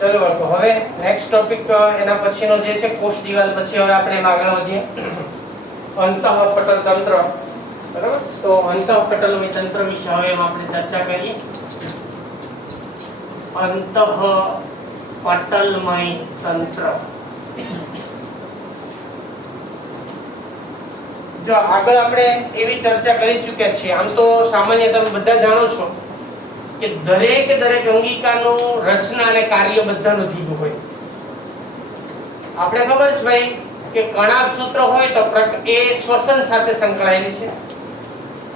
ચલો તો હવે નેક્સ્ટ ટોપિક એના પછીનો જે છે કોષ દિવાલ પછી હવે આપણે એમાં આગળ વધીએ અંતઃપટલ તંત્ર બરાબર તો અંતઃપટલમય તંત્ર વિશે હવે એમાં આપણે ચર્ચા કરીએ અંતઃપટલમય તંત્ર જો આગળ આપણે એવી ચર્ચા કરી ચૂક્યા છીએ આમ તો સામાન્ય તમે બધા જાણો છો કે દરેક અંગિકાનું રચના અને કાર્ય બધાનું જુદું હોય આપણે ખબર છે ભાઈ કે કણાભ સૂત્ર હોય તો એ શ્વસન સાથે સંકળાયેલી છે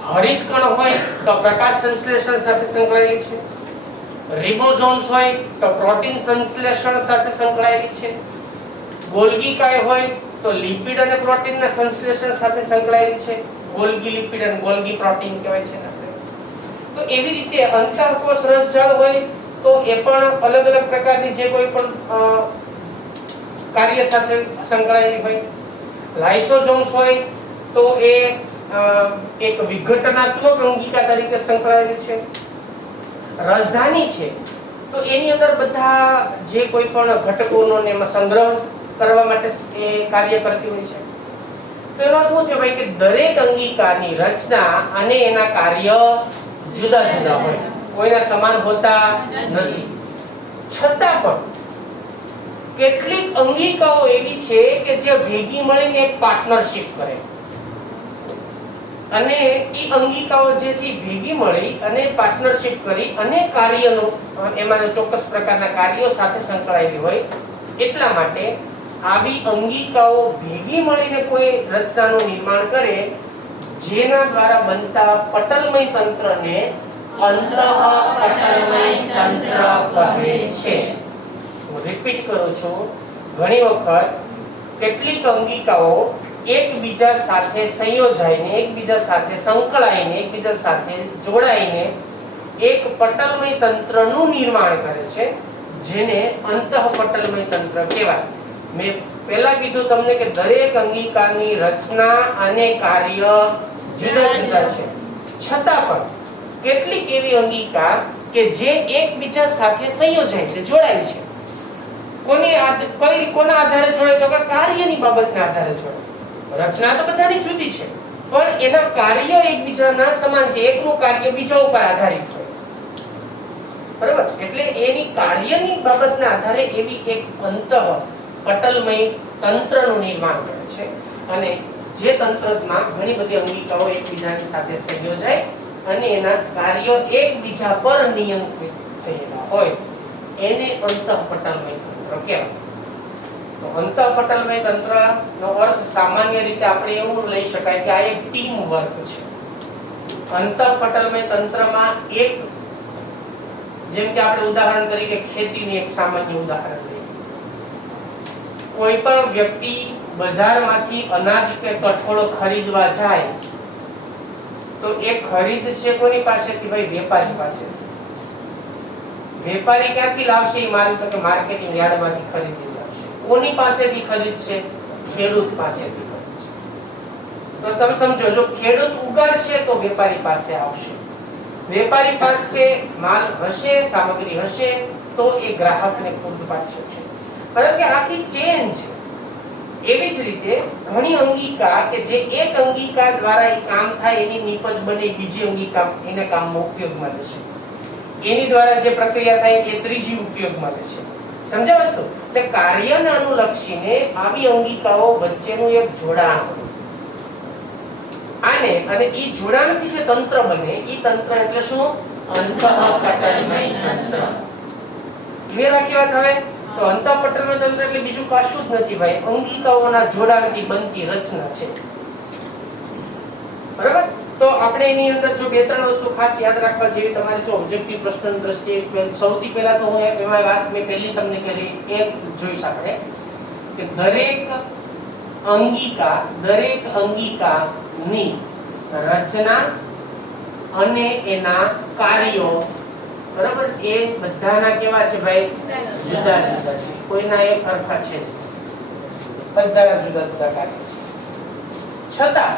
હરિત કણ હોય તો પ્રકાશ સંશ્લેષણ સાથે સંકળાયેલી છે રિબોઝોમ્સ હોય તો પ્રોટીન સંશ્લેષણ સાથે સંકળાયેલી છે ગોલ્ગી કાય હોય તો લિપિડ અને પ્રોટીનના સંશ્લેષણ સાથે સંકળાયેલી છે ગોલ્ગી લિપિડ અને ગોલ્ગી પ્રોટીન કહેવાય છે તો એવી રીતે અંતઃકોષ રસજાળ હોય તો એ પણ અલગ અલગ પ્રકારની જે કોઈ પણ કાર્ય સાથે સંકળાયેલી હોય લાઇસોસોમ્સ હોય તો એ એક વિઘટનાત્મક અંગિકા તરીકે સંકળાયેલી છે રાજધાની છે તો એની અંદર બધા જે કોઈ પણ ઘટકોનો ને એમાં સંગ્રહ કરવા માટે એ કાર્ય કરતી હોય છે તો એનો અર્થ શું છે ભાઈ કે દરેક અંગિકાની રચના અને એના કાર્ય જુદા જુદા હોય કોઈના સમાન હોતા નથી છતાં પણ કેટલીક અંગિકાઓ એવી છે કે જે ભેગી મળીને એક પાર્ટનરશિપ કરે અને એ અંગિકાઓ જે છે ભેગી મળી અને પાર્ટનરશિપ કરી અને કાર્યનો એમાં ચોક્કસ પ્રકારના કાર્યો સાથે સંકળાયેલી હોય એટલા માટે આવી અંગિકાઓ ભેગી મળીને કોઈ રચનાનું નિર્માણ કરે જેના દ્વારા બનતા પટલમય તંત્રને અંતઃપટલમય તંત્ર કહે છે હું રિપીટ કરું છું ઘણી વખત કેટલીક અંગિકાઓ એકબીજા સાથે સંયોજાઈને એકબીજા સાથે સંકળાઈને એકબીજા સાથે જોડાઈને એક પટલમય તંત્રનું નિર્માણ કરે છે જેને અંતઃપટલમય તંત્ર કહેવાય મેં પહેલા કીધું તમને કે દરેક અંગિકાની રચના અને કાર્ય જુદા જુદા છે છતાં પણ કેટલીક એવી અંગિકા કે જે એકબીજા સાથે સંયોજાય છે જોડાય છે કોના આધારે જોડાય તો કે કાર્યની બાબતના આધારે જોડાય રચના તો બધાની જુદી છે પણ એના કાર્ય એકબીજાના સમાન છે એકનું કાર્ય બીજા ઉપર આધારિત હોય બરાબર એટલે એની કાર્યની બાબતના આધારે એવી એક અંતઃપટલમય તંત્રનું નિર્માણ કરે છે અને જે તંત્રમાં ઘણી બધી અંગિકાઓ એકબીજાની સાથે સંયોજાય અને એના કાર્યો એકબીજા પર નિયંત્રિત થયેલા હોય એને અંતઃપટલમય તંત્ર કહેવાય તો અંતઃપટલમય તંત્રનો અર્થ સામાન્ય રીતે આપણે એવું લઈ શકાય કે આ એક ટીમ વર્ક છે અંતઃપટલમય તંત્રમાં એક જેમ કે આપણે ઉદાહરણ તરીકે ખેતીની એક સામાન્ય ઉદાહરણ લઈએ કોઈ પણ વ્યક્તિ બજારમાંથી અનાજ કે કઠોળ ખરીદવા જાય તો એ ખરીદ છે કોની પાસેથી ભાઈ વેપારી પાસેથી વેપારી ક્યાંથી લાવશે એ મારું તો કે માર્કેટિંગ યાર્ડમાંથી ખરીદી લાવશે કોની પાસેથી ખરીદશે ખેડૂત પાસેથી ખરીદશે તો તમે સમજો જો ખેડૂત ઉગાડશે તો વેપારી પાસે આવશે વેપારી પાસે માલ હશે સામગ્રી હશે તો એ ગ્રાહકને પૂરું પાડશે કારણ કે આખી ચેન છે એવી જ રીતે ઘણી અંગિકા કે જે એક અંગિકા દ્વારા એ કામ થાય એની નીપજ બને બીજી અંગિકા એના કામમાં ઉપયોગમાં લેશે એની દ્વારા જે પ્રક્રિયા થાય એ ત્રીજી ઉપયોગમાં લેશે સમજ્યા વસ્તુ એટલે કાર્યને અનુલક્ષીને આવી અંગિકાઓ વચ્ચેનું એક જોડાણ આને અને ઈ જોડાણથી જે તંત્ર બને ઈ તંત્ર એટલે શું અંતઃપટલમય તંત્ર ક્લિયર રાખી વાત હવે તો અંતઃપટલમય તંત્ર એટલે બીજું કશું જ નથી ભાઈ અંગિકાઓના જોડાણથી બનતી રચના છે બરાબર તો આપણે એની અંદર જો બે ત્રણ વસ્તુ ખાસ યાદ રાખવા જેવી તમારે જો ઓબ્જેક્ટિવ પ્રશ્નની દ્રષ્ટિએ સૌથી પહેલા તો હું એમાં વાત મેં પહેલી તમને કરી એક જોઈશ આપણે કે દરેક અંગિકાની રચના અને એના કાર્યો બરાબર એ બધાના કેવા છે ભાઈ જુદા જુદા છે કોઈના એક સરખા છે બધાના જુદા જુદા કાર્ય છે છતાં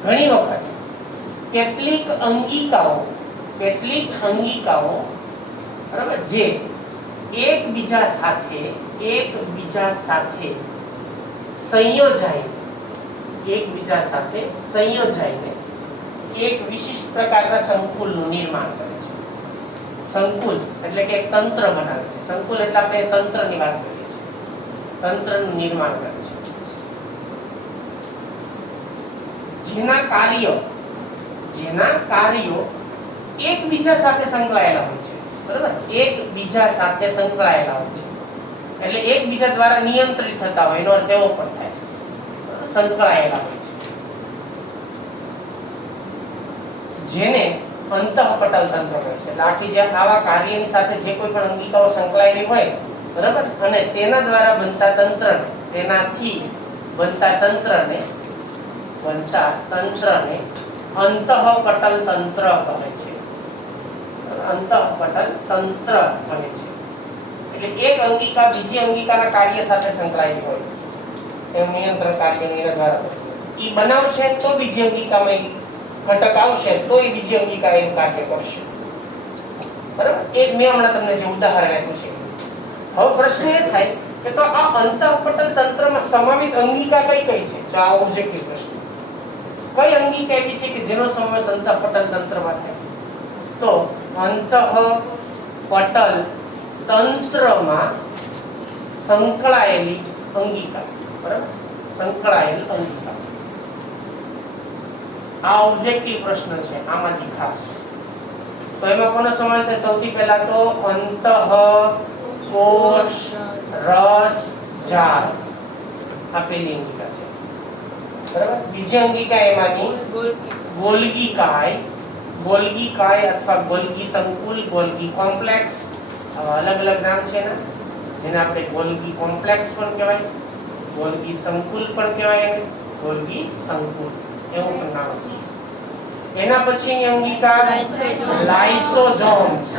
ઘણી વખત કેટલીક અંગિકાઓ બરાબર જે એકબીજા સાથે સંયોજાઈને એક વિશિષ્ટ પ્રકારના સંકુલનું નિર્માણ કરે છે. સંકુલ એટલે કે એક તંત્ર બનાવે છે. સંકુલ એટલે આપણે તંત્રની વાત કરીએ છીએ. તંત્રનું નિર્માણ કરે છે જેના કાર્યો એકબીજા સાથે સંકળાયેલા હોય છે. બરાબર, એકબીજા સાથે સંકળાયેલા હોય છે એટલે એકબીજા દ્વારા નિયંત્રિત થતા હોય એનો અર્થ એવો પણ થાય, સંકળાયેલા હોય છે, જેને અંતઃપટલ તંત્ર કહે છે. એટલે આખી જે આવા કાર્યની સાથે જે કોઈ પણ અંગિકાઓ સંકળાયેલી હોય, બરાબર, અને તેના દ્વારા બનતા તંત્રને અંતઃપટલ તંત્ર કહે છે. અંતઃપટલ તંત્ર કહે છે. એટલે એક અંગિકા બીજી અંગિકાના કાર્ય સાથે સંકળાયેલી હોય એમ નિયંત્રણ કાર્યની દ્વારા ઈ બનાવશે તો બીજી અંગિકામાં ઘટક આવશે તો એ બીજી અંગિકા એનું કાર્ય કરશે. બરાબર, એક મેં હમણાં તમને જે ઉદાહરણ આપ્યું છે. હવે પ્રશ્ન એ થાય કે તો આ અંતઃપટલ તંત્રમાં સમાવિત અંગિકા કઈ કઈ છે? તો આ ઓબ્જેક્ટિવ પ્રશ્ન. કઈ અંગિકા એવી છે કે જેનો સમાવેશ અંતઃપટલ તંત્રમાં થાય? તો અંતઃપટલ તંત્રમાં સંકળાયેલી અંગિકા. બરાબર, સંકળાયેલ અંગિકા. આ ઓબ્જેક્ટિવ પ્રશ્ન છે આમાંથી ખાસ. તો એમાં કોનો સમાવેશ છે? સૌથી પહેલા તો અંતઃ કોષ રસ જાળ આ પેલી અંગિકા છે. બરાબર, બીજી અંગિકા એમાંની ગોલ્ગી કાય અથવા ગોલ્ગી સંકુલ, ગોલ્ગી કોમ્પ્લેક્સ, અલગ અલગ નામ છે ને, જેને આપણે ગોલ્ગી કોમ્પ્લેક્સ પણ કહેવાય, ગોલ્ગી સંકુલ પણ કહેવાય, ગોલ્ગી સંકુલ એવું પણ નામ છે. એના પછીની અંગિકા લાઇસોસોમ્સ.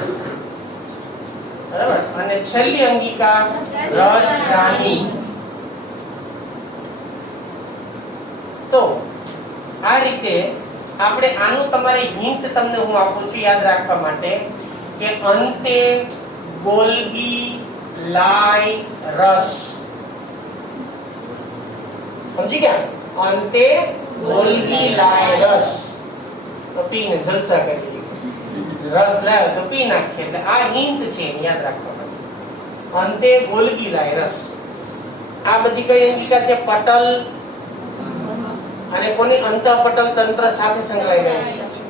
બરાબર, અને છેલ્લી અંગિકા રસધાની. તો આ રીતે આપણે આનું તમારી હિન્ટ તમને હું આપું છું યાદ રાખવા માટે કે અંતે ગોલ્ગી લાય રસ. સમજી ગયા? અંતે ગોલ્ગી લાય રસ. તો પીને જલસા કરી, રસ લાવ્યો તો પી નાખીએ. એટલે આ હિન્ટ છે યાદ રાખવા માટે. અંતે ગોલ્ગી લાય રસ. આ બધી કઈ અંગિકા છે? પટલ અને કોની? અંતઃપટલ તંત્ર સાથે સંકળાયેલી છે.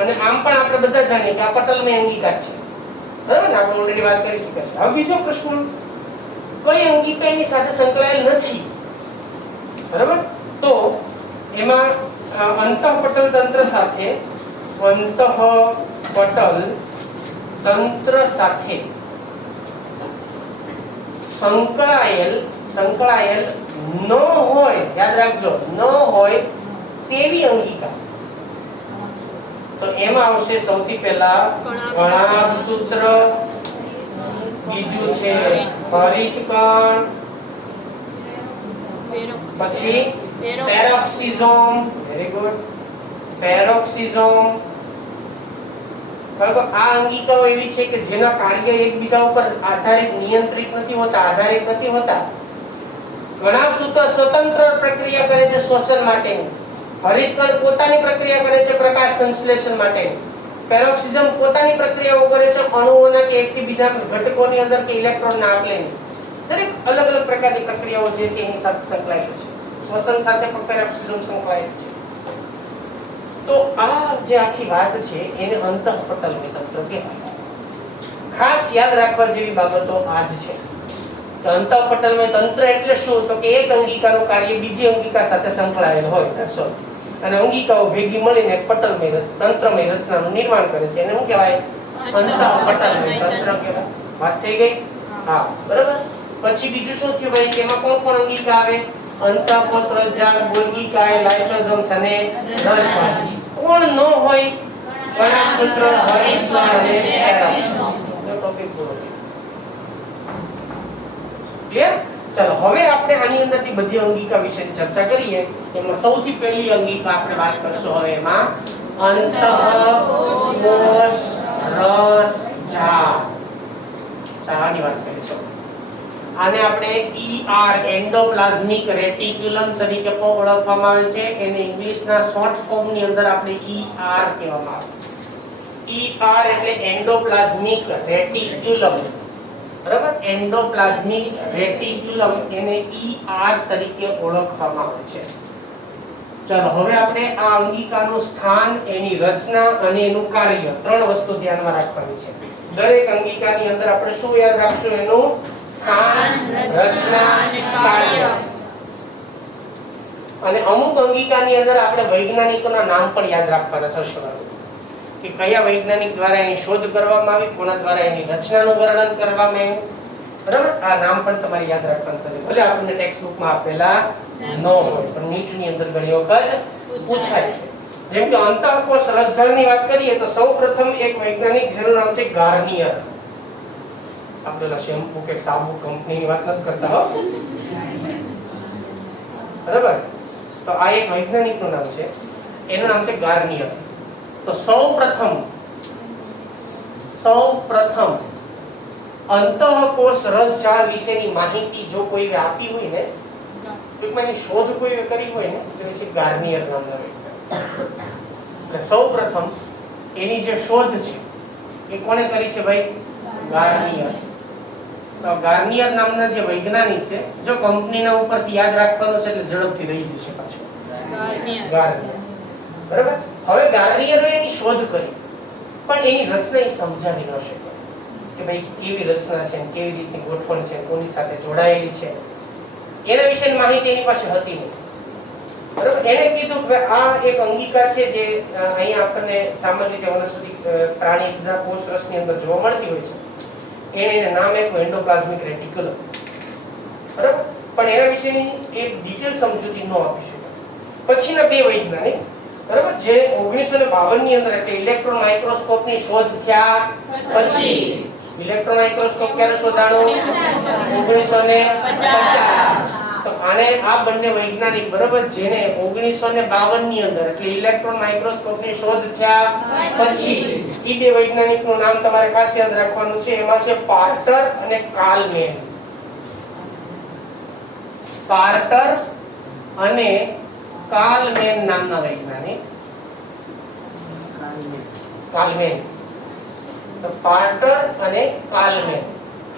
અને આમ પણ આપણે બધા જાણીએ કે આ પટલની અંગિકા છે. બરાબર ને, આપણે ઓલરેડી વાત કરી ચૂક્યા છે. હવે બીજો પ્રશ્ન, કઈ અંગિકા એની સાથે સંકળાયેલ નથી? બરાબર, તો એમાં અંતઃપટલ તંત્ર સાથે સંકળાયેલ ન હોય, યાદ રાખજો, ન હોય તેવી અંગિકા. તો એમાં આવશે સૌથી પહેલા કણાભ સૂત્ર, બીજું છે પરિકણ, પછી પેરોક્સિઝોમ. Very good, પેરોક્સિઝોમ. આ અંગિકાઓ એવી છે કે જેના કાર્ય એકબીજા ઉપર આધારિત નિયંત્રિત નથી હોતા. કણાભ સૂત્ર સ્વતંત્ર પ્રક્રિયા કરે છે શ્વસન માટેની. હરિતકણ પોતાની પ્રક્રિયા કરે છે પ્રકાશ સંશ્લેષણ માટેની. પેરોક્સિઝમ પોતાની પ્રક્રિયાઓ કરે છે અણુઓના કે એકથી બીજા ઘટકોની અંદર કે ઇલેક્ટ્રોનના આપ-લેની. દરેક અલગ અલગ પ્રકારની પ્રક્રિયાઓ જે છે એની સાથે સંકળાયેલી છે. શ્વસન સાથે પણ પેરોક્સિઝમ સંકળાયેલ છે. તો આ જે આખી વાત છે એને અંતઃપટલની તંત્ર કહેવાય. ખાસ યાદ રાખવા જેવી બાબતો આ જ છે. તો અંતઃપટલમાં તંત્ર એટલે શું? તો કે એક અંગિકાનું કાર્ય બીજી અંગિકા સાથે સંકળાયેલ હોય, અને અંગિકાઓ ભેગી મળીને એક પટલમય તંત્રમય રચનાનું નિર્માણ કરે છે. એને શું કહેવાય? અંતઃપટલમય તંત્ર કહેવાય. વાત થઈ ગઈ? હા, બરાબર. પછી બીજું શું થયું ભાઈ? કે એમાં કોણ કોણ અંગિકા આવે? અંતઃકોષ, રસજાળ, ગોલ્ગી કાય, લાઇસોસોમ્સ અને રસધાની. કોણ ન હોય? કણાભ સૂત્ર, હરિતકણ અને પેરોક્સિઝમ. ટોપિક પૂરો થયો. ક્લિયર? ચલો હવે આપણે આની અંદરથી બધી અંગિકા વિશે ચર્ચા કરીએ. એમાં સૌથી પહેલી અંગિકા આપણે વાત કરશું હવે એમાં અંતઃકોષ રસજાળ. ચાની વાત આને આપણે ER એન્ડોપ્લાઝમિક રેટિક્યુલમ તરીકે પણ ઓળખવામાં આવે છે. એને ઇંગ્લિશના શોર્ટ ફોર્મ ની અંદર આપણે ER કહેવામાં આવે. ER એટલે એન્ડોપ્લાઝમિક રેટિક્યુલમ, બરાબર? એન્ડોપ્લાઝમિક રેટિક્યુલમ એને ER તરીકે ઓળખવામાં આવે છે. ચાલો હવે આપણે આ અંગિકાનું સ્થાન, એની રચના અને એનું કાર્ય ત્રણ વસ્તુ ધ્યાનમાં રાખવાની છે. દરેક અંગિકાની અંદર આપણે શું યાદ રાખશું? એનું સ્થાન, રચના અને કાર્ય. અને અમુક અંગિકાની અંદર આપણે વૈજ્ઞાનિકોના નામ પણ યાદ રાખવાના થશે કે કયા વૈજ્ઞાનિક દ્વારા એની શોધ કરવામાં આવી, કોના દ્વારા એની રચનાનું વર્ણન કરવામાં આવ્યું, બરાબર? આ નામ પણ તમારે યાદ રાખવાનું થશે. ભલે આપણને ટેક્સ્ટ બુકમાં આપેલા ન હોય પણ નીટની અંદર ઘણી વખત પૂછાય છે. જેમ કે અંતઃકોષ રસજાળની વાત કરીએ તો સૌપ્રથમ એક વૈજ્ઞાનિક જેનું નામ છે ગાર્નિયર. આપેલા શેમ્પુ કે સાબુ કંપનીની વાત નથી કરતા હો, બરાબર? તો આ એક વૈજ્ઞાનિકનું નામ છે, એનું નામ છે ગાર્નિયર. તો સૌપ્રથમ અંતઃકોષ રસજાળ વિશેની માહિતી જો કોઈ આપી હોય ને, ટૂંકમાં શોધ કોઈ કરી હોય ને, તો છે ગાર્નિયર નામના વૈજ્ઞાનિક. સૌપ્રથમ એની જે શોધ છે એ કોણે કરી છે ભાઈ? ગાર્નિયર. તો ગાર્નિયર નામના જે વૈજ્ઞાનિક છે, જો કંપનીના ઉપરથી યાદ રાખવાનું છે એટલે ઝડપથી રહી જશે પાછું. ગાર્નિયર, બરાબર? હવે ગાર્નિયરે એની શોધ કરી પણ એની રચના એ સમજાવી ન શક્યો કે ભાઈ કેવી રચના છે, કેવી રીતની ગોઠવણ છે, કોની સાથે જોડાયેલી છે, એના વિશેની માહિતી એની પાસે હતી નહીં, બરાબર? એને કીધું કે આ એક અંગિકા છે જે અહીંયા આપણને સામાન્ય રીતે વનસ્પતિ પ્રાણીના કોષ રસની અંદર જોવા મળતી હોય છે. એને નામ આપ્યું એન્ડોપ્લાઝમિક રેટિક્યુલમ, બરાબર? પણ એના વિશેની એક ડિટેલ સમજૂતી ન આપી શક્યો. પછીના બે વૈજ્ઞાનિક, બરાબર, જે 1952 ની અંદર એટલે ઇલેક્ટ્રોન માઇક્રોસ્કોપની શોધ થયા પછી, ઇલેક્ટ્રોન માઇક્રોસ્કોપ ક્યારે શોધાણો? 1950. તો આને આ બંને વૈજ્ઞાનિક, બરાબર, જેને 1952 ની અંદર એટલે ઇલેક્ટ્રોન માઇક્રોસ્કોપની શોધ થયા પછી, ઈ બે વૈજ્ઞાનિકનું નામ તમારે ખાસ યાદ રાખવાનું છે. એમાં છે પાર્ટર અને કાલમેન. પાર્ટર અને કાલમેન નામના વૈજ્ઞાનિક. કાલમેન. તો પાર્ટર અને કાલમેન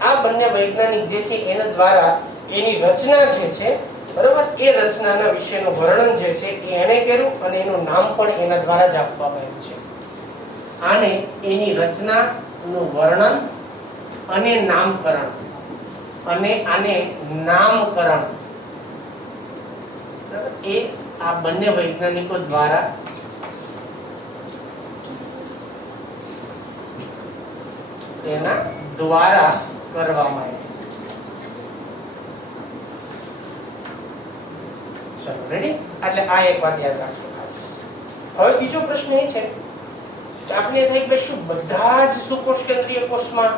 આ બંને વૈજ્ઞાનિક જે છે એના દ્વારા એની રચના જે છે, બરાબર, એ રચનાના વિશેનું વર્ણન જે છે એ એને કર્યું અને એનું નામ પણ એના દ્વારા જ આપવામાં આવ્યું છે. આને એની રચનાનું વર્ણન અને નામકરણ, અને આને નામકરણ, બરાબર, એ આ બંને વૈજ્ઞાનિકો દ્વારા કરવામાં આવે. ચલો રેડી? એટલે આ એક વાત યાદ રાખજો ખાસ. હવે બીજો પ્રશ્ન એ છે કે આપણે થઈ કે શું બધા જ સુકોષ કેન્દ્રીય કોષમાં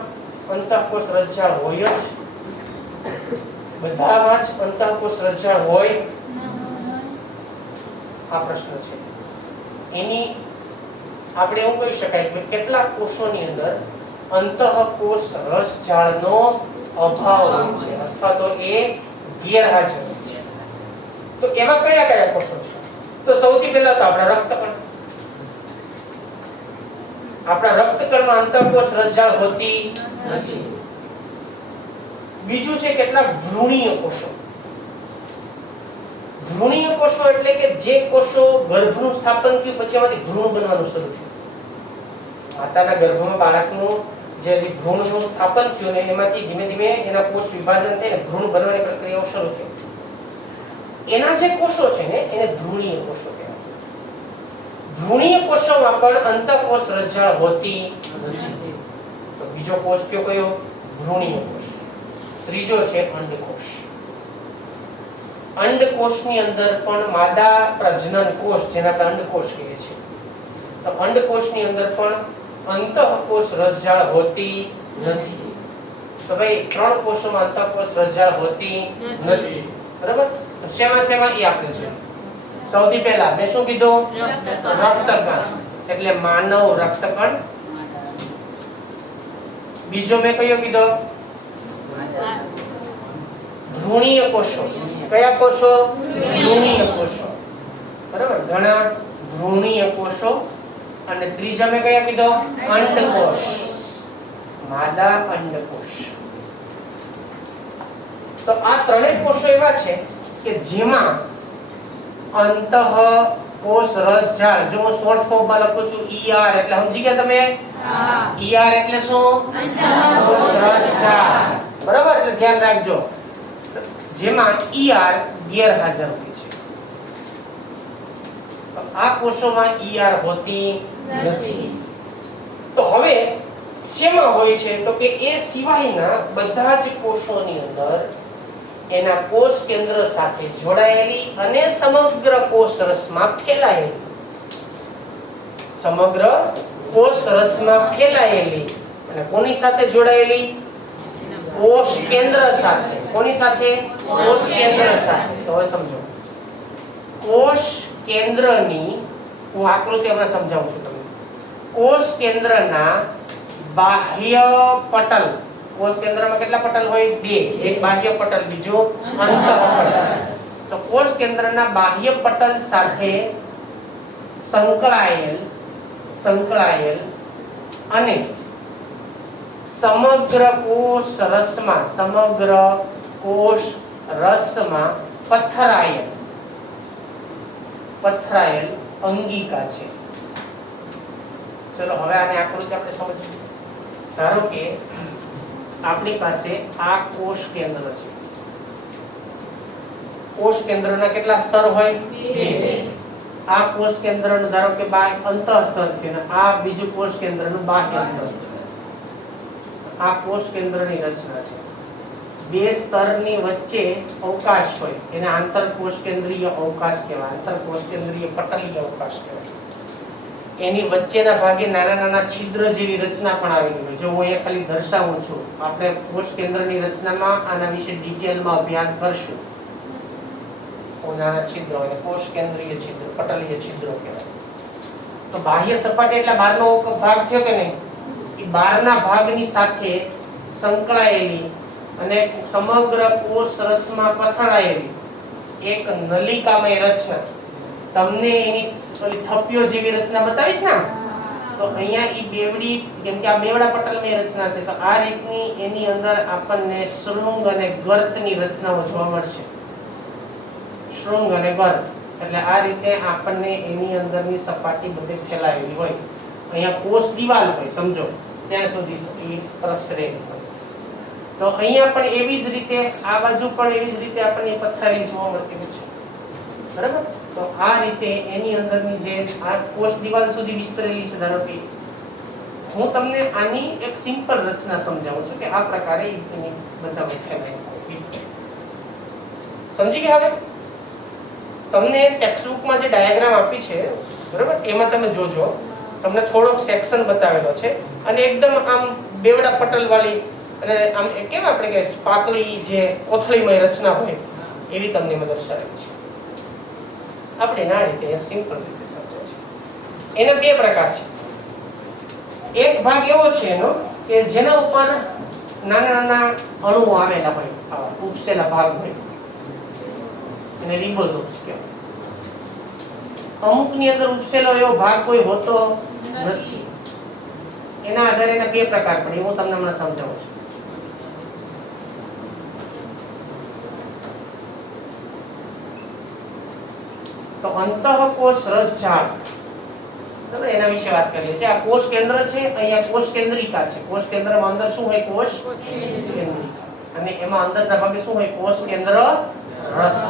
અંતઃકોષ રસજાળ હોય જ? બધામાં જ અંતઃકોષ રસજાળ હોય? આ પ્રશ્ન છે. એની આપણે એવું કહી શકાય કે કેટલાક કોષોની અંદર અંતઃકોષ રસજાળનો અભાવ હોય છે અથવા તો એ ગેરહાજર હોય છે. તો એવા કયા કયા કોષો છે? તો સૌથી પહેલા તો આપણા રક્તકણ. આપણા રક્તકણમાં અંતઃકોષ રસજાળ હોતી નથી. બીજું છે કેટલાક ભ્રૂણીય કોષો. ભ્રૂણીય કોષો એટલે કે જે કોષો ગર્ભનું સ્થાપન થયું પછી એમાંથી ભ્રૂણ બનવાનું શરૂ થયું. માતાના ગર્ભમાં બાળકનું જે ભ્રૂણનું સ્થાપન થયું ને એમાંથી ધીમે ધીમે એના કોષ વિભાજન થઈને ભ્રૂણ બનવાની પ્રક્રિયાઓ શરૂ થઈ. એના જે કોષો છે ને એને ભ્રૂણીય કોષો કહેવાય. ભ્રૂણીય કોષોમાં પણ અંતઃકોષ રસજાળ હોતી નથી. તો બીજો કોષ કયો? ભ્રૂણીય કોષ. ત્રીજો છે અંડકોષ. અંડકોષની અંદર પણ માદા પ્રજનન કોષ, જેને આપણે અંડકોષ કહીએ છીએ, તો અંડકોષની અંદર પણ અંતઃકોષ રસજાળ હોતી નથી. તો ભાઈ ત્રણ કોષોમાં અંતઃકોષ રસજાળ હોતી નથી, બરાબર? તો શેમાં ઈ આપ્યું છે? સૌથી પહેલા મેં શું કીધું? રક્તકણ એટલે માનવ રક્તકણ. બીજો મેં કયો કીધો? ભ્રૂણીય કોષો. કયા કોષો? ભ્રૂણીય કોષો. બરાબર, ઘણા ભ્રૂણીય કોષો. અને ત્રીજા મેં કયા કીધો? અંડકોષ. માદા અંડકોષ. તો આ ત્રણેય કોષો એવા છે કે જેમાં અંતઃ કોષ રસજાળ, જો હું શોર્ટ ફોર્મ માં લખું છું ER એટલે સમજી ગયા તમે? ER એટલે શું? કોષ રસજાળ. બરાબર, એટલે ધ્યાન રાખજો. જેમાં ER ગેરહાજર હોય છે. તો આ કોષોમાં ER હોતી નથી. તો હવે શેમાં હોય છે? તો કે એ સિવાયના બધા જ કોષોની અંદર એના કોષ કેન્દ્ર સાથે જોડાયેલી અને સમગ્ર કોષ રસમાં ફેલાયેલી, સમગ્ર કોષ રસમાં ફેલાયેલી અને કોની સાથે જોડાયેલી? કોષ કેન્દ્ર સાથે. કોની સાથે? કોષ કેન્દ્ર સાથે. તો હવે સમજો, કોષ કેન્દ્રની હું આકૃતિ હમણાં સમજાવું છું તમને. કોષ કેન્દ્રના બાહ્ય પટલ, કોષ કેન્દ્રમાં કેટલા પટલ હોય? બે. એક બાહ્ય પટલ, બીજો અંતઃ પટલ. તો કોષ કેન્દ્રના બાહ્ય પટલ સાથે સંકળાયેલ અને સમગ્ર કોષ રસમાં પથરાયેલ અંગિકા છે. ચલો હવે આને આકૃતિ આપણે સમજીએ. ધારો કે આપણી પાસે આ કોષ કેન્દ્ર છે. કોષ કેન્દ્રના કેટલા સ્તર હોય? બે. આ કોષ કેન્દ્રનું ધારો કે અંતઃ સ્તર છે અને આ બીજું કોષ કેન્દ્રનું બાહ્ય સ્તર છે. આ કોષ કેન્દ્રની રચના છે. બે સ્તરની વચ્ચે અવકાશ હોય એને આંતરકોષ કેન્દ્રીય અવકાશ કહેવાય. આંતરકોષ કેન્દ્રીય પટલીય અવકાશ કહેવાય. એની વચ્ચેના ભાગે નાના નાના છિદ્ર જેવી રચના પણ આવેલી હોય. જો હું અહીંયા ખાલી દર્શાવું છું, આપણે કોષ કેન્દ્રની રચનામાં આના વિશે ડિટેલમાં અભ્યાસ કરશું. નાના છિદ્રો અને કોષ કેન્દ્રીય છિદ્ર, પટલીય છિદ્રો કહેવાય. તો બાહ્ય સપાટી એટલે બહારનો ભાગ થયો કે નહીં? એ બહારના ભાગની સાથે સંકળાયેલી અને સમગ્ર કોષ રસમાં પથરાયેલી એક નલિકામય રચના. તમને એની થપ્પીઓ જેવી રચના બતાવીશ ને, તો અહીંયા ઈ બેવડી, કેમ કે આ બેવડા પટલની રચના છે, તો આ રીતની એની અંદર આપણને શૃંગ અને ગર્તની રચનાઓ જોવા મળશે. શૃંગ અને ગર્ત એટલે આ રીતે આપણને એની અંદરની સપાટી બધી ફેલાયેલી હોય. અહીંયા કોષ દિવાલ હોય, સમજો ત્યાં સુધી પ્રસરેલી હોય. તો અહીંયા પણ એવી જ રીતે આ બાજુ પણ એવી જ રીતે આપણને પથરાયેલી જોવા મળતી હોય છે. બરાબર? તો આ રીતે એની અંદરની જે આ કોષ દિવાલ સુધી વિસ્તરેલી છે. ધારો કે હું તમને આની એક સિમ્પલ રચના સમજાવું છું કે આ પ્રકારે એની બધા ફેલાયેલી. સમજી ગયા? હવે તમને ટેક્સ્ટ બુકમાં જે ડાયાગ્રામ આપી છે, બરાબર, એમાં તમે જોજો, તમને થોડોક સેક્શન બતાવેલો છે અને એકદમ આમ બેવડા પટલ વાળી અને આમ કેમ આપણે કે પાતળી જે કોથળીમય રચના હોય એવી તમને એમાં દર્શાવેલી છે. આપણે આ રીતે સિમ્પલ રીતે સમજે છે. એના બે પ્રકાર છે. એક ભાગ એવો છે એનો કે જેના ઉપર નાના નાના અણુઓ આવેલા હોય, આવા ઉપસેલા ભાગ હોય, એને રિબોસોમ્સ કહેવાય. અમુકની અંદર ઉપસેલો એવો ભાગ કોઈ હોતો નથી. એના આધારે એના બે પ્રકાર પડે. હું તમને હમણાં સમજાવું છું. તો અંતઃકોષ રસજાળ, બરાબર, એના વિશે વાત કરીએ છીએ. આ કોષ કેન્દ્ર છે, અહીંયા કોષ કેન્દ્રિકા છે. કોષ કેન્દ્રમાં અંદર શું હોય? કોષ કેન્દ્રિકા. અને એમાં અંદરના ભાગે શું હોય? કોષ કેન્દ્ર રસ.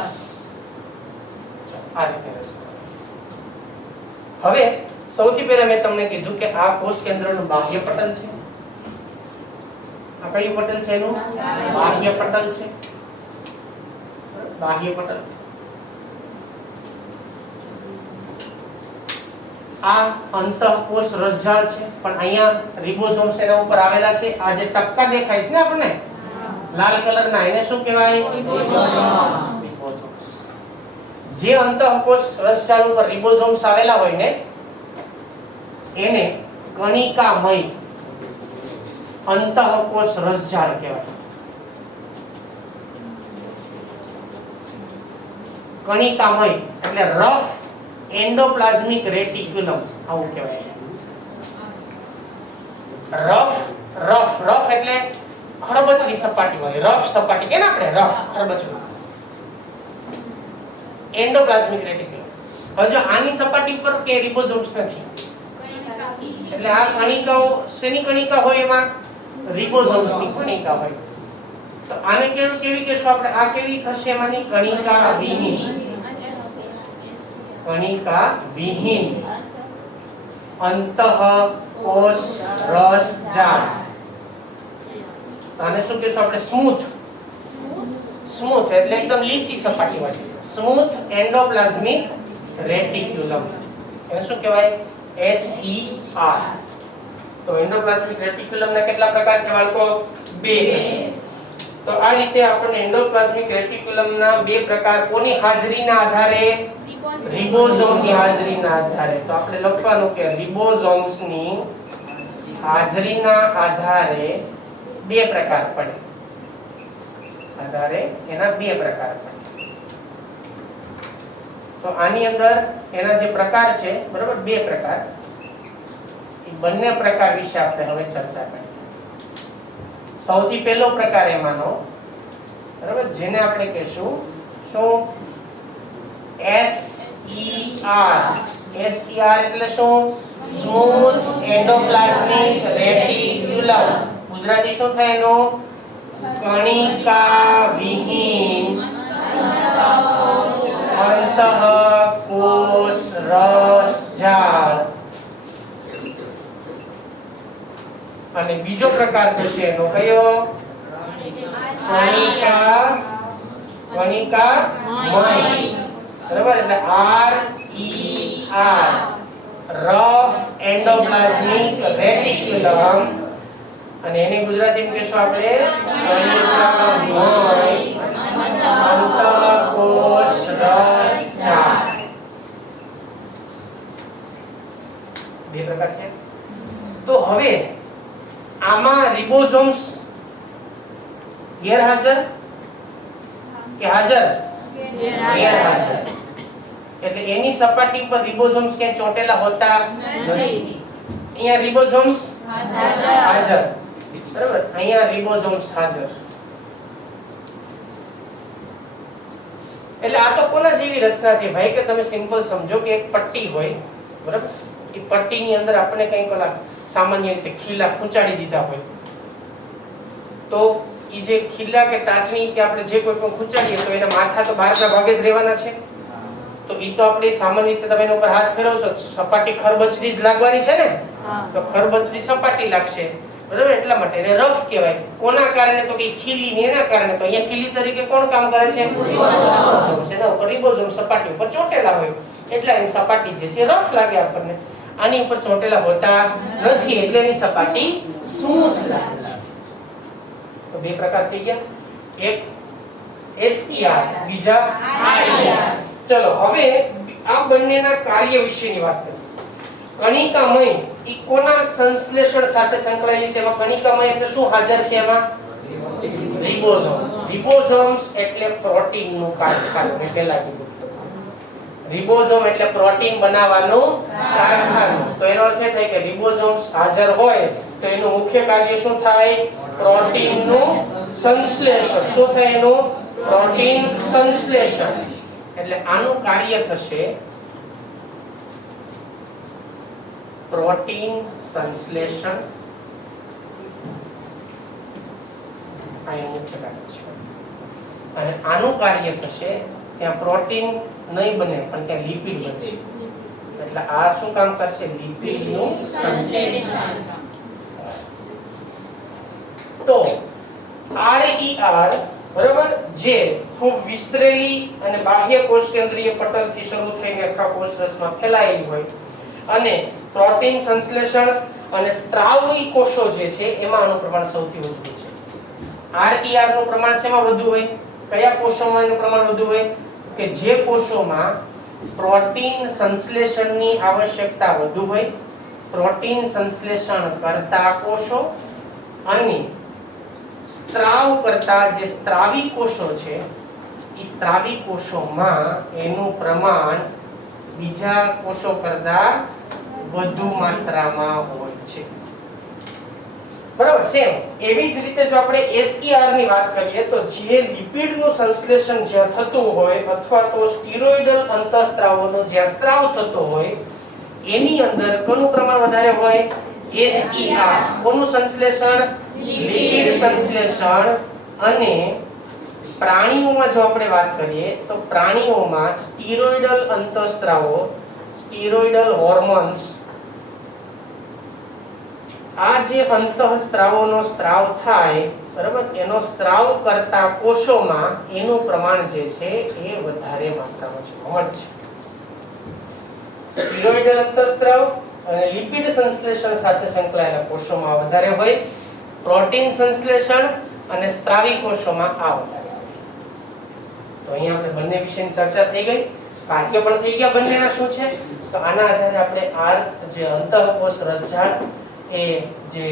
આ રીતે રચના. હવે સૌથી પહેલા મેં તમને કીધું કે આ કોષ કેન્દ્રનું બાહ્ય પટલ છે. આ કયું પટલ છે? એનું બાહ્ય પટલ છે. બાહ્ય પટલ. આ અંતઃકોષ રસજાળ છે, પણ અહીંયા રિબોસોમ્સ એના ઉપર આવેલા છે. આ જે ટપકા દેખાય છે ને આપણને લાલ કલરના, એને શું કહેવાય? રિબોસોમ્સ. જે અંતઃકોષ રસજાળ ઉપર રિબોસોમ્સ આવેલા હોય ને એને કણિકામય અંતઃકોષ રસજાળ કહેવાય. કણિકામય એટલે રફ એન્ડોપ્લાઝમિક રેટિક્યુલમ આવું કહેવાય. રફ એટલે ખરબચડી સપાટી હોય, રફ સપાટી કે ને આપણે રફ ખરબચડી એન્ડોપ્લાઝમિક રેટિક્યુલમ. હવે જો આની સપાટી ઉપર કે રિબોઝોમ્સ નથી એટલે આ કણિકાઓ શેની કણિકા હોય એમાં રિબોઝોમ્સની કણિકા હોય. તો આને કેવી કહેશું આપણે? આ કેવી થશે? એમાંની કણિકા વિહીન, કણિકા વિહીન અંતઃકોષ રસજાળ. આને શું કહેશું આપણે? સ્મૂથ એટલે એકદમ લીસી સપાટી વાળી છે. સ્મૂથ એન્ડોપ્લાઝમિક રેટિક્યુલમ એને શું કહેવાય? SER. તો એન્ડોપ્લાઝમિક રેટિક્યુલમ ના કેટલા પ્રકાર છે બાળકો? 2. તો આ રીતે આપણને એન્ડોપ્લાઝમિક રેટિક્યુલમ ના 2 પ્રકાર કોની હાજરીના આધારે? રિબોઝોમની હાજરીના આધારે. તો આપણે લખવાનું કે રિબોઝોમ્સની હાજરીના આધારે 2 પ્રકાર પડે. આધારે એના 2 પ્રકાર પડે. તો આની અંદર એના જે પ્રકાર છે બરાબર 2 પ્રકાર, એ બંને પ્રકાર વિશે આપણે હવે ચર્ચા કરીએ. સૌથી પહેલો પ્રકાર એમાંનો બરાબર જેને આપણે કહેશું શું? SER એટલે શું? Smooth endoplasmic reticulum. ગુજરાતી શું થાય એનું? કણિકા વિહીન અંતઃકોષ રસજાળ. અને બીજો પ્રકાર થશે એનો કયો? કણિકામય. બરાબર એટલે RER રફ એન્ડોપ્લાઝમિક રેટિક્યુલમ. અને એની ગુજરાતીમાં કહેશું આપણે કણિકામય અંતઃકોષ રસજાળ. 2 પ્રકાર છે. તો હવે આમાં રિબોઝોમ્સ ગેરહાજર કે હાજર? ગેરહાજર. એટલે એની સપાટી પર રિબોઝોમ્સ કે ચોટેલા હોતા નથી. અહીંયા રિબોઝોમ્સ હાજર. બરાબર, અહીંયા રિબોઝોમ્સ હાજર. એટલે આ તો કોના જેવી રચના છે ભાઈ? કે તમે સિમ્પલ સમજો કે એક પટ્ટી હોય બરાબર, એ પટ્ટીની અંદર આપણે કંઈક સામાન્ય રીતે ખીલા ખૂંચાડી દીધા હોય, તો એ જે ખીલા કે ટાચણી કે આપણે જે કોઈ પણ ખૂંચાડીએ તો એના માથા તો બહારના ભાગે જ રહેવાના છે. તો એ તો આપણે સામાન્ય રીતે તમે એના ઉપર હાથ ફેરવશો સપાટી ખરબચડી જ લાગવાની છે ને. તો ખરબચડી સપાટી લાગશે બરાબર, એટલા માટે એને રફ કહેવાય. કોના કારણે? તો કે ખીલી ને એના કારણે. તો અહીંયા ખીલી તરીકે કોણ કામ કરે છે? રિબોઝોમ સપાટી ઉપર ચોટેલા હોય એટલે એની સપાટી જે છે રફ લાગે આપણને. આની ઉપર ચોટેલા હોતા નથી એટલે એની સપાટી સ્મૂથ લાગે છે. તો 2 પ્રકાર થઈ ગયા, એક SER બીજા RER. ચલો હવે આ બંનેના કાર્ય વિશેની વાત કરીએ. કણિકામય ઈ કોના સંશ્લેષણ સાથે સંકળાયેલી છે? એમાં કણિકામય એટલે શું હાજર છે? એમાં રિબોઝોમ. રિબોઝોમ્સ એટલે પ્રોટીનનું કારખાનું. મેં પહેલા કીધું રિબોઝોમ એટલે પ્રોટીન બનાવવાનું કારખાનું. તો એનો અર્થ એ થાય કે રિબોઝોમ્સ હાજર હોય તો એનું મુખ્ય કાર્ય શું થાય? પ્રોટીનનું સંશ્લેષણ. શું થાય એનું? પ્રોટીન સંશ્લેષણ. એટલે આનું કાર્ય થશે પ્રોટીન સંશ્લેષણ. આ એનું મુખ્ય કાર્ય છે. અને આનું કાર્ય થશે ત્યાં પ્રોટીન નહીં બને પણ ત્યાં લિપિડ બનશે. એટલે આ શું કામ કરશે? લિપિડનું સંશ્લેષણ. તો RER બરાબર જે ખૂબ વિસ્તરેલી અને બાહ્ય કોષ કેન્દ્રીય પટલથી શરૂ થઈને આખા કોષરસમાં ફેલાયેલી હોય અને પ્રોટીન સંશ્લેષણ અને સ્ત્રાવી કોષો જે છે એમાં આનું પ્રમાણ સૌથી વધુ છે. RER નું પ્રમાણ શેમાં વધુ હોય? કયા કોષોમાં એનું પ્રમાણ વધુ હોય? કે જે કોષોમાં પ્રોટીન સંશ્લેષણની આવશ્યકતા વધુ હોય, પ્રોટીન સંશ્લેષણ કરતા કોષો અને સ્ત્રાવ કરતા જે સ્ત્રાવી કોષો છે ઈ સ્ત્રાવી કોષોમાં એનું પ્રમાણ બીજા કોષો કરતા વધુ માત્રામાં હોય છે. બરાબર. સેમ એવી જ રીતે જો આપણે SER ની વાત કરીએ તો જે લિપિડનું સંશ્લેષણ જ્યાં થતું હોય અથવા તો સ્ટીરોઇડલ અંતઃસ્ત્રાવોનો જ્યાં સ્ત્રાવ થતો હોય એની અંદર કોનું પ્રમાણ વધારે હોય? SER. કોનું સંશ્લેષણ? લિપિડ સંશ્લેષણ. અને પ્રાણીઓમાં જો આપણે વાત કરીએ તો પ્રાણીઓમાં સ્ટીરોઇડલ અંતઃસ્ત્રાવો, સ્ટીરોઇડલ હોર્મોન્સ, આ જે અંતઃસ્ત્રાવોનો સ્ત્રાવ થાય, બરાબર, એનો સ્ત્રાવ કરતા કોષોમાં એનું પ્રમાણ જે છે એ વધારે માત્રામાં જોવા મળે છે. સ્ટીરોઇડલ અંતઃસ્ત્રાવ અને લિપિડ સંશ્લેષણ સાથે સંકળાયેલા કોષોમાં વધારે હોય, પ્રોટીન સંશ્લેષણ અને સ્ત્રાવી કોષોમાં આ વધારે આવે. તો અહીંયા આપણે બંને વિશેની ચર્ચા થઈ ગઈ, કાર્ય પણ થઈ ગયા બંનેના શું છે. તો આના આધારે આપણે આ જે અંતઃકોષ રસઝાડ એ જે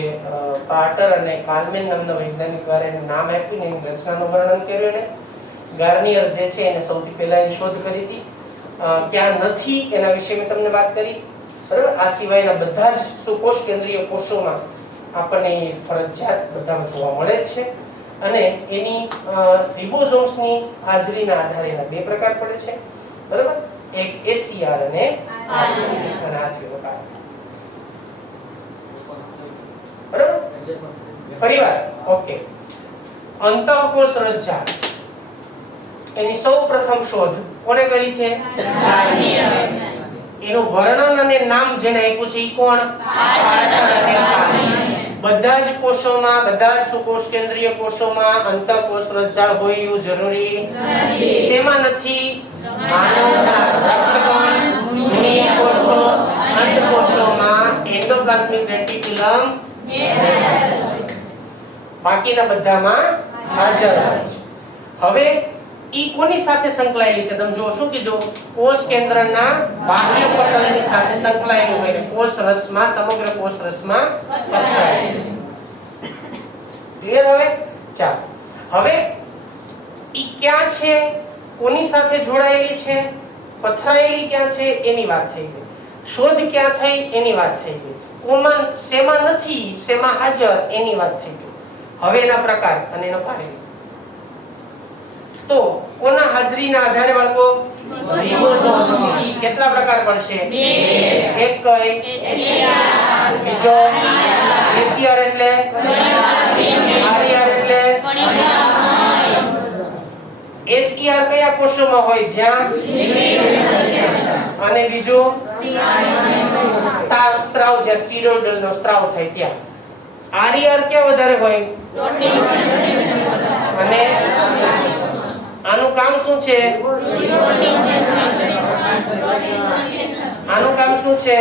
પાર્ટર અને કાલ્મેન નામના વૈજ્ઞાનિક દ્વારા એનું નામ આપ્યું ને એની રચનાનું વર્ણન કર્યું ને ગાર્નિયર જે છે એને સૌથી પહેલા એની શોધ કરી હતી. ક્યાં નથી એના વિશે મેં તમને વાત કરી, બરાબર. આ સિવાયના બધા જ સુકોષ કેન્દ્રીય કોષોમાં આપણને ફરજિયાત બધામાં જોવા મળે જ છે. અને એની રિબોઝોમ્સની હાજરીના આધારે એના બે પ્રકાર પડે છે, બરાબર. એક SER અને પ્રકાર. બરાબર. પરિવાર ઓકે. અંતઃકોષ રસઝાડ એની સૌપ્રથમ શોધ કોણે કરી છે? એનું વર્ણન અને નામ જેને આપ્યું છે ઈ કોણ? બધા જ કોષોમાં, બધા જ સુકોષ કેન્દ્રીય કોષોમાં અંતઃકોષ રસઝાડ હોય એવું જરૂરી નથી. શેમાં નથી? માનવના રક્તકણ, મુનિ કોષો, અંડકોષોમાં એન્ડોપ્લાઝમિક રેટિક્યુલમ બાકીના બધામાં હાજર હોય છે. હવે ઈ કોની સાથે સંકળાયેલી છે? તમે જો શું કીધું? કોષ કેન્દ્રના બાહ્ય પટલની સાથે સંકળાયેલું હોય, કોષ રસમાં, સમગ્ર કોષ રસમાં પથરાયેલું. ક્લિયર? હવે ચાલો, હવે ઈ ક્યાં છે, કોની સાથે જોડાયેલી છે, પથરાયેલી ક્યાં છે એની વાત થઈ ગઈ. શોધ ક્યાં થઈ એની વાત થઈ ગઈ. કોમન શેમાં નથી, શેમાં હાજર એની વાત થઈ ગઈ. હવે એના પ્રકાર અને એનો કાર્ય. તો કોના હાજરીના આધારે બાળકો? રિબોઝોમ્સની. કેટલા પ્રકાર પડશે? એક કઈ? બીજો SER એટલે RER એટલે SER કયા કોષોમાં હોય? જ્યાં અને બીજું સ્ત્રાવ છે, સ્ટીરોઇડનો સ્ત્રાવ થાય ત્યાં. RER ક્યાં વધારે હોય? અને આનું કામ શું છે? આનું કામ શું છે?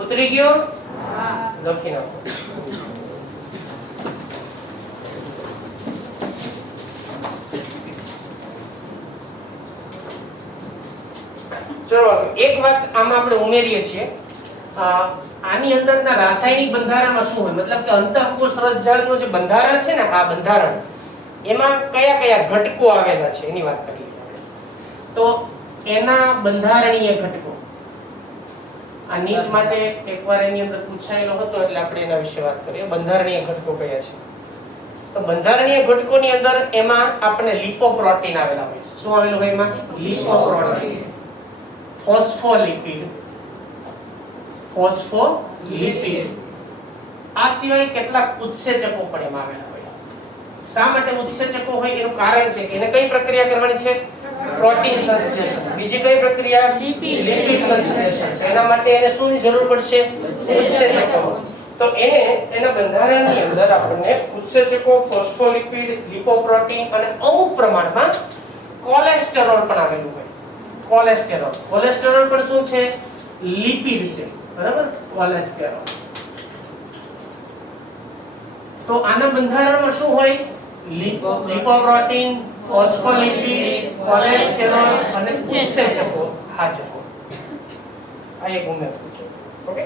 ઉતરી ગયો? લખી નાખો. ચલો એક વાત આમાં આપણે ઉમેરીએ છીએ. આની અંદરના રાસાયણિક બંધારણમાં શું હોય, મતલબ કે અંતઃકોષ રસઝાડનું જે બંધારણ છે ને, આ બંધારણ એમાં કયા કયા ઘટકો આવેલા છે એની વાત કરીએ. તો એના બંધારણીય ઘટકો આ નીટ માટે એકવાર એની અંદર પૂછાયેલો હતો એટલે આપણે એના વિશે વાત કરીએ. બંધારણીય ઘટકો કયા છે? તો બંધારણીય ઘટકોની અંદર એમાં આપણે લિપોપ્રોટીન આવેલા હોય છે. શું આવેલું હોય એમાં? લિપોપ્રોટીન, ફોસ્ફોલિપિડ, ફોસ્ફોલિપિડ. આ સિવાય કેટલાક ઉત્સેચકો પણ એમાં આવેલા હોય. શા માટે ઉત્સેચકો હોય એનું કારણ છે કે એને કઈ પ્રક્રિયા કરવાની છે? પ્રોટીન સંશ્લેષણ. બીજી કઈ પ્રક્રિયા? લિપિડ સંશ્લેષણ. એના માટે એને શોની જરૂર પડશે? ઉત્સેચકો. તો એના બંધારણની અંદર આપણને ઉત્સેચકો, ફોસ્ફોલિપિડ, લિપોપ્રોટીન અને અમુક પ્રમાણમાં કોલેસ્ટેરોલ પણ આવેલું હોય. કોલેસ્ટેરોલ. કોલેસ્ટેરોલ પણ શું છે? લિપિડ છે, બરાબર. કોલેસ્ટેરોલ. તો આના બંધારણમાં શું હોય? લિપોપ્રોટીન, ફોસ્ફોલિપિડ, કોલેસ્ટેરોલ અને ઉત્સેચકો હાજર હોય. આ એક ઉમેરવું છે. ઓકે.